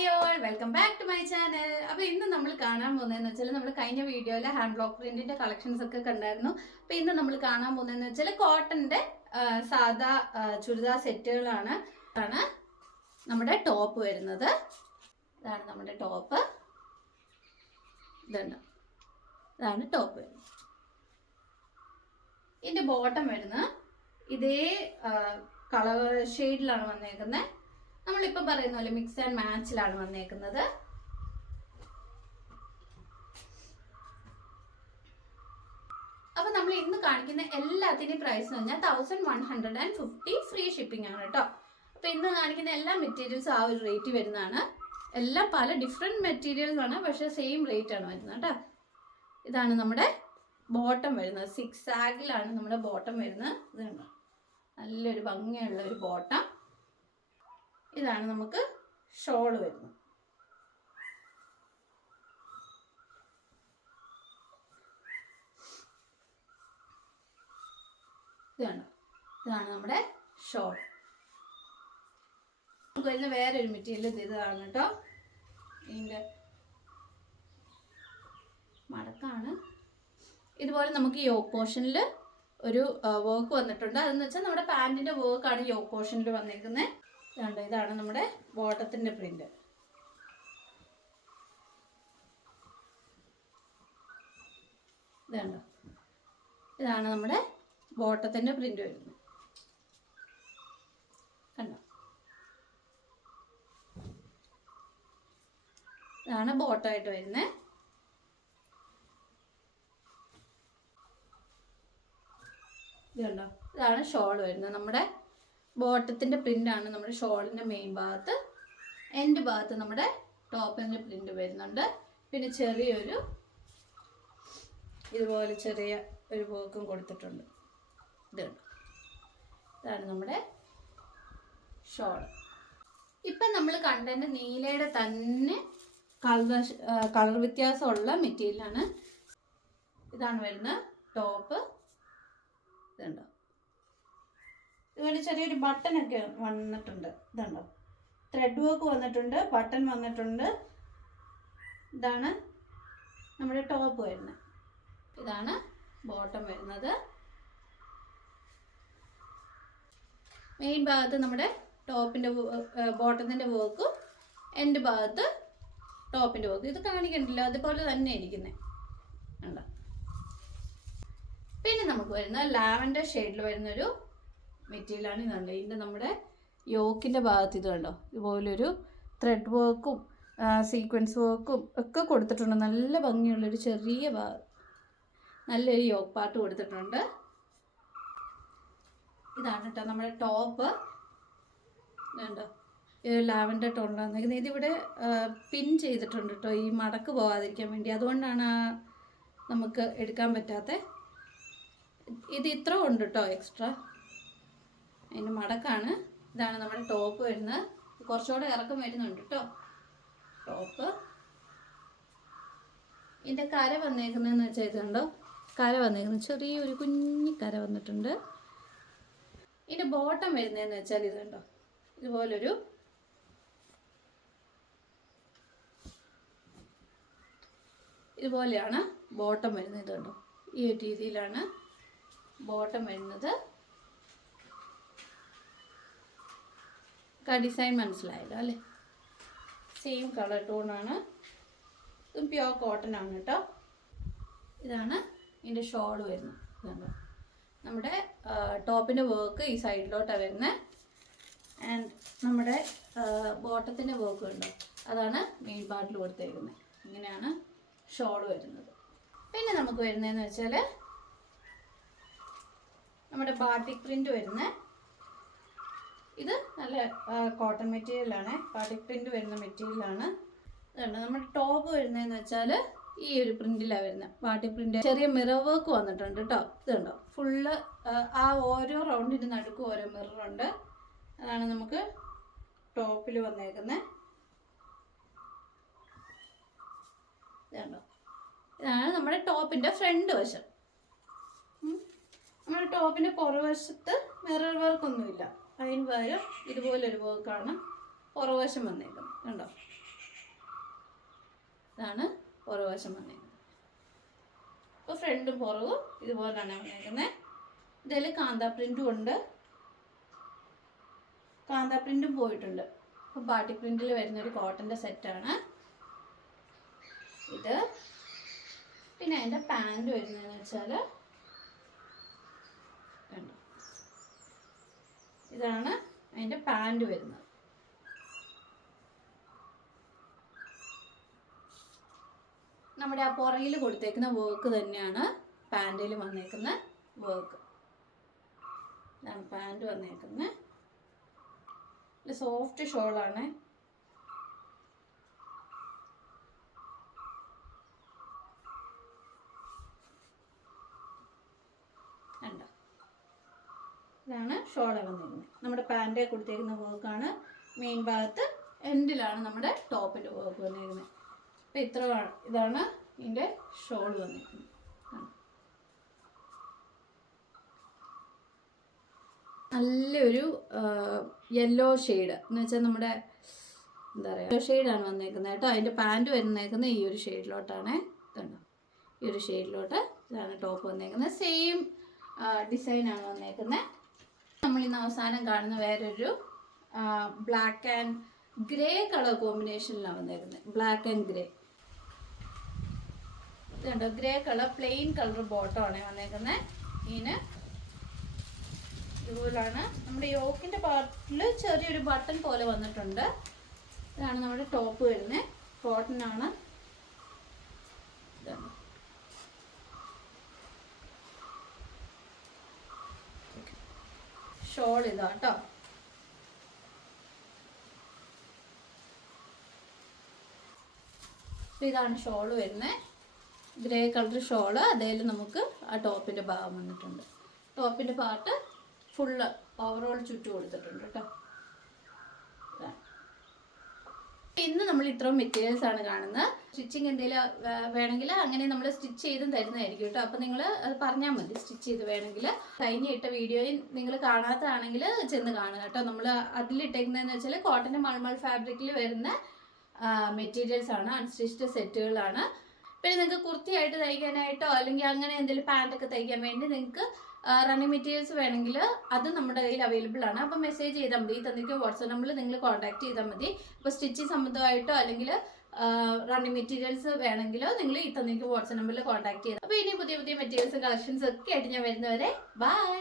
Hi all, welcome back to my channel. അപ്പോൾ ഇന്ന് നമ്മൾ കാണാൻ പോകുന്നതെന്ന് വെച്ചാൽ നമ്മൾ കഴിഞ്ഞ വീഡിയോയിൽ ഹാൻഡ് ബ്ലോക്ക് പ്രിന്റിന്റെ കളക്ഷൻസ് ഒക്കെ കണ്ടായിരുന്നു. അപ്പോൾ ഇന്ന് നമ്മൾ കാണാൻ പോകുന്നതെന്ന് വെച്ചാൽ കോട്ടന്റെ സാധാ ചുരിദാർ സെറ്റുകളാണ്. നമ്മുടെ ടോപ്പ് വരുന്നത്. ഇതാണ് നമ്മുടെ ടോപ്പ്. ഇതാണ് ടോപ്പ് വരുന്നത്. ഇതിന്റെ ബോട്ടം വരുന്നത് ഇതേ കളർ ഷെയ്ഡിലാണ് വന്നേക്കുന്നത്. നമ്മളിപ്പോൾ പറയുന്ന പോലെ മിക്സ് ആൻഡ് മാച്ചിലാണ് വന്നേക്കുന്നത്. അപ്പൊ നമ്മൾ ഇന്ന് കാണിക്കുന്ന എല്ലാത്തിന്റെയും പ്രൈസ് എന്ന് പറഞ്ഞാൽ 1150 ഫ്രീ ഷിപ്പിംഗ് ആണ് കേട്ടോ. അപ്പൊ ഇന്ന് കാണിക്കുന്ന എല്ലാ മെറ്റീരിയൽസും ആ ഒരു റേറ്റ് വരുന്നതാണ്. എല്ലാം പല ഡിഫറെന്റ് മെറ്റീരിയൽസ് ആണ്, പക്ഷെ സെയിം റേറ്റ് ആണ് വരുന്നത് കേട്ടോ. ഇതാണ് നമ്മുടെ ബോട്ടം വരുന്നത്. 6 ആഗിലാണ് നമ്മുടെ ബോട്ടം വരുന്നത്. ഇതുണ്ട്, നല്ലൊരു ഭംഗിയുള്ള ഒരു ബോട്ടം. ഇതാണ് നമുക്ക് ഷോൾ വരുന്നത്. ഇതാണ് നമ്മുടെ ഷോൾ. നമുക്ക് വരുന്ന വേറൊരു മെറ്റീരിയൽ ഇതാണ് കേട്ടോ. ഇതിൻ്റെ മടക്കാണ്. ഇതുപോലെ നമുക്ക് യോക്ക് പോർഷനിൽ ഒരു വർക്ക് വന്നിട്ടുണ്ട്. അതെന്ന് വെച്ചാൽ നമ്മുടെ പാൻറ്റിൻ്റെ വർക്കാണ് യോക്ക് പോർഷനിൽ വന്നിരിക്കുന്നത്. ഇതാണ് നമ്മുടെ ബോട്ടത്തിന്റെ പ്രിന്റ്. ഇതാണ് നമ്മുടെ ബോട്ടത്തിന്റെ പ്രിന്റ് വരുന്നത്. കണ്ടോ, ഇതാണ് ബോട്ടമായിട്ട് വരുന്നത്. ഇതാണ് ഷോൾ വരുന്നത്. നമ്മുടെ ബോട്ടത്തിന്റെ പ്രിന്റ് ആണ് നമ്മുടെ ഷോളിന്റെ മെയിൻ ഭാഗത്ത്. എൻഡ് ഭാഗത്ത് നമ്മുടെ ടോപ്പിന്റെ പ്രിന്റ് വരുന്നുണ്ട്. പിന്നെ ചെറിയൊരു ഇതുപോലെ ചെറിയ ഒരു വർക്കും കൊടുത്തിട്ടുണ്ട്. ഇതാണ് നമ്മുടെ ഷോൾ. ഇപ്പം നമ്മൾ കണ്ടതിൻ്റെ നീലയുടെ തന്നെ കളർ വ്യത്യാസമുള്ള മെറ്റീരിയലാണ്. ഇതാണ് വരുന്ന ടോപ്പ്. ഇതുണ്ടോ, ഇതുപോലെ ചെറിയൊരു ബട്ടനൊക്കെ വന്നിട്ടുണ്ട്. ഇതുണ്ടോ, ത്രെഡ് വർക്ക് വന്നിട്ടുണ്ട്, ബട്ടൺ വന്നിട്ടുണ്ട്. ഇതാണ് നമ്മുടെ ടോപ്പ് വരുന്നത്. ഇതാണ് ബോട്ടം വരുന്നത്. മെയിൻ ഭാഗത്ത് നമ്മുടെ ടോപ്പിൻ്റെ ബോട്ടത്തിൻ്റെ വർക്കും എൻഡ് ഭാഗത്ത് ടോപ്പിൻ്റെ വർക്ക്. ഇത് കാണിക്കണ്ടല്ലോ, അതുപോലെ തന്നെ ഇരിക്കുന്നത് കണ്ടോ. പിന്നെ നമുക്ക് വരുന്ന ലാവൻഡർ ഷെയ്ഡിൽ വരുന്നൊരു മെറ്റീരിയലാണ്. ഇതുണ്ട്, ഇതിൻ്റെ നമ്മുടെ യോക്കിൻ്റെ ഭാഗത്ത് ഇത് കണ്ടോ, ഇതുപോലൊരു ത്രെഡ് വർക്കും സീക്വൻസ് വർക്കും ഒക്കെ കൊടുത്തിട്ടുണ്ട്. നല്ല ഭംഗിയുള്ളൊരു ചെറിയ നല്ലൊരു യോക്ക് പാർട്ട് കൊടുത്തിട്ടുണ്ട്. ഇതാണ് കേട്ടോ നമ്മുടെ ടോപ്പ്. കണ്ടോ, ലാവൻഡർ ടോണിലാണ് വന്നിരിക്കുന്നത്. ഇതിവിടെ പിൻ ചെയ്തിട്ടുണ്ട് കേട്ടോ, ഈ മടക്ക് പോകാതിരിക്കാൻ വേണ്ടി. അതുകൊണ്ടാണ് നമുക്ക് എടുക്കാൻ പറ്റാത്ത. ഇത് ഇത്ര ഉണ്ട് കേട്ടോ എക്സ്ട്രാ. അതിൻ്റെ മടക്കാണ്. ഇതാണ് നമ്മുടെ ടോപ്പ് വരുന്നത്. കുറച്ചുകൂടെ ഇറക്കം വരുന്നുണ്ട് കേട്ടോ ടോപ്പ്. ഇതിൻ്റെ കര വന്നേക്കുന്നതെന്ന് വെച്ചാൽ ഇതുണ്ടോ, കര വന്നേക്കുന്നത് ചെറിയൊരു കുഞ്ഞി കര വന്നിട്ടുണ്ട്. ഇതിൻ്റെ ബോട്ടം വരുന്നതെന്ന് വെച്ചാൽ ഇതുണ്ടോ, ഇതുപോലെയാണ് ബോട്ടം വരുന്നത്. ഇതുണ്ടോ, ഈ ഒരു രീതിയിലാണ് ബോട്ടം വരുന്നത്. ഡിസൈൻ മനസ്സിലായല്ലോ അല്ലേ. സെയിം കളർ ടോണാണ്. ഇതും പ്യുവർ കോട്ടൺ ആണ് കേട്ടോ. ഇതാണ് ഇതിൻ്റെ ഷോൾ വരുന്നത്. ഇതുണ്ടോ, നമ്മുടെ ടോപ്പിൻ്റെ വർക്ക് ഈ സൈഡിലോട്ടാണ് വരുന്നത്. ആൻഡ് നമ്മുടെ ബോട്ടത്തിൻ്റെ വർക്ക് ഉണ്ടോ, അതാണ് മെയിൻ പാർട്ടിൽ കൊടുത്തേക്കുന്നത്. ഇങ്ങനെയാണ് ഷോൾ വരുന്നത്. പിന്നെ നമുക്ക് വരുന്നതെന്ന് വെച്ചാൽ നമ്മുടെ ബാട്ടിക് പ്രിന്റ് വരുന്നത്. ഇത് നല്ല കോട്ടൺ മെറ്റീരിയലാണ്, ബാട്ടിക് പ്രിന്റ് വരുന്ന മെറ്റീരിയലാണ്. ഇതുണ്ട് നമ്മുടെ ടോപ്പ് വരുന്നതെന്ന് വെച്ചാൽ ഈ ഒരു പ്രിന്റിലാണ് വരുന്നത്. ബാട്ടിക് പ്രിന്റ് ചെറിയ മിറർ വർക്ക് വന്നിട്ടുണ്ട് കേട്ടോ. ഇതുണ്ടോ, ഫുള്ള് ആ ഓരോ റൗണ്ടിൻ്റെ നടുക്കും ഓരോ മിററുണ്ട്. അതാണ് നമുക്ക് ടോപ്പിൽ വന്നേക്കുന്നത്. ഇതുണ്ടോ, ഇതാണ് നമ്മുടെ ടോപ്പിൻ്റെ ഫ്രണ്ട് വശം. നമ്മുടെ ടോപ്പിൻ്റെ പുറവശത്ത് മിറർ വർക്കൊന്നുമില്ല. അതിന് പകരം ഇതുപോലൊരു വർക്കാണ് പുറവശം വന്നേക്കുന്നത്. കണ്ടോ, ഇതാണ് പുറകുവശം വന്നേക്കുന്നത്. അപ്പോൾ ഫ്രണ്ടും പുറകും ഇതുപോലെയാണ് വന്നേക്കുന്നത്. ഇതിൽ കാന്ത പ്രിൻറ്റും ഉണ്ട്, കാന്ത പ്രിൻറ്റും പോയിട്ടുണ്ട്. അപ്പോൾ ബാട്ടി പ്രിൻറ്റിൽ വരുന്നൊരു കോട്ടൻ്റെ സെറ്റാണ് ഇത്. പിന്നെ അതിൻ്റെ പാൻറ് വരുന്നതെന്ന് വെച്ചാൽ ഇതാണ് അതിൻ്റെ പാൻറ് വരുന്നത്. നമ്മുടെ ആ പുറകിൽ കൊടുത്തേക്കുന്ന വർക്ക് തന്നെയാണ് പാൻറ്റിൽ വന്നേക്കുന്ന വർക്ക്. ഇതാണ് പാൻറ് വന്നേക്കുന്നത്. സോഫ്റ്റ് ഷോളാണ്. കണ്ടോ, ഇതാണ് ഷോള വന്നിരിക്കുന്നത്. നമ്മുടെ പാൻറ് കൊടുത്തേക്കുന്ന വർക്കാണ്. മെയിൻ ഭാഗത്ത് എൻഡിലാണ് നമ്മുടെ ടോപ്പിൻ്റെ വർക്ക് വന്നിരിക്കുന്നത്. അപ്പോൾ ഇതാണ് ഇതിൻ്റെ ഷോൾ വന്നിരിക്കുന്നത്. നല്ലൊരു യെല്ലോ ഷെയ്ഡ് എന്ന് വെച്ചാൽ നമ്മുടെ എന്താ പറയുക യെല്ലോ ഷെയ്ഡാണ് വന്നേക്കുന്നത് കേട്ടോ. അതിൻ്റെ പാൻറ് വരുന്നേക്കുന്നത് ഈ ഒരു ഷെയ്ഡിലോട്ടാണ്. ഇതുണ്ടോ, ഈ ഒരു ഷെയ്ഡിലോട്ട് ഇതാണ് ടോപ്പ് വന്നേക്കുന്നത്. സെയിം ഡിസൈനാണ് വന്നേക്കുന്നത്. നമ്മളിന്ന് അവസാനം കാണുന്ന വേറൊരു ബ്ലാക്ക് ആൻഡ് ഗ്രേ കളർ കോമ്പിനേഷനിലാണ് വന്നേക്കുന്നത്. Black and grey. ഇതുണ്ടോ, ഗ്രേ കളർ പ്ലെയിൻ കളർ ബോട്ടമാണ് വന്നേക്കുന്നത്. ഇതിന് ഇതുപോലാണ് നമ്മുടെ യോക്കിൻ്റെ പാർട്ടിൽ ചെറിയൊരു ബട്ടൺ പോലെ വന്നിട്ടുണ്ട്. ഇതാണ് നമ്മുടെ ടോപ്പ് വരുന്നത്. കോട്ടൺ ആണ്. ഷോൾ ഇതാ കേട്ടോ. ഇതാണ് ഷോള് വരുന്നത്. Grey colour shawl. അതിൽ നമുക്ക് ആ ടോപ്പിൻ്റെ ഭാഗം വന്നിട്ടുണ്ട്. ടോപ്പിൻ്റെ പാർട്ട് ഫുള്ള് ഓവറോൾ ചുറ്റും കൊടുത്തിട്ടുണ്ട് കേട്ടോ. ഇന്ന് നമ്മൾ ഇത്രയും മെറ്റീരിയൽസ് ആണ് കാണുന്നത്. സ്റ്റിച്ചിങ് എന്തെങ്കിലും വേണമെങ്കിൽ അങ്ങനെ നമ്മൾ സ്റ്റിച്ച് ചെയ്തും തരുന്നതായിരിക്കും കേട്ടോ. അപ്പോൾ നിങ്ങൾ അത് പറഞ്ഞാൽ മതി സ്റ്റിച്ച് ചെയ്ത് വേണമെങ്കിൽ. കഴിഞ്ഞ ഇട്ട വീഡിയോയിൽ നിങ്ങൾ കാണാത്തതാണെങ്കിൽ ചെന്ന് കാണുക കേട്ടോ. നമ്മൾ അതിലിട്ടേക്കുന്നതെന്ന് വെച്ചാൽ കോട്ടൻ്റെ മൾമൾ ഫാബ്രിക്കിൽ വരുന്ന മെറ്റീരിയൽസ് ആണ്, അൺസ്റ്റിച്ച്ഡ് സെറ്റുകളാണ്. പിന്നെ നിങ്ങൾക്ക് കുർത്തിയായിട്ട് തയ്ക്കാനായിട്ടോ അല്ലെങ്കിൽ അങ്ങനെ എന്തെങ്കിലും പാൻറ്റൊക്കെ തയ്ക്കാൻ വേണ്ടി നിങ്ങൾക്ക് റണ്ണിങ് മെറ്റീരിയൽസ് വേണമെങ്കിൽ അത് നമ്മുടെ കയ്യിൽ അവൈലബിൾ ആണ്. അപ്പോൾ മെസ്സേജ് ചെയ്താൽ മതി. തന്നിരിക്കും വാട്സാപ്പ് നമ്പറിൽ നിങ്ങൾ കോൺടാക്ട് ചെയ്താൽ മതി. അപ്പോൾ സ്റ്റിച്ചിങ് സംബന്ധമായിട്ടോ അല്ലെങ്കിൽ റണ്ണിങ് മെറ്റീരിയൽസ് വേണമെങ്കിൽ നിങ്ങൾ ഈ തന്നിരിക്കും വാട്സാപ്പ് നമ്പറിൽ കോൺടാക്ട് ചെയ്താൽ. അപ്പോൾ ഇനി പുതിയ പുതിയ മെറ്റീരിയൽസ് കളക്ഷൻസ് ഒക്കെ ആയിട്ട് ഞാൻ വരുന്നവരെ ബൈ.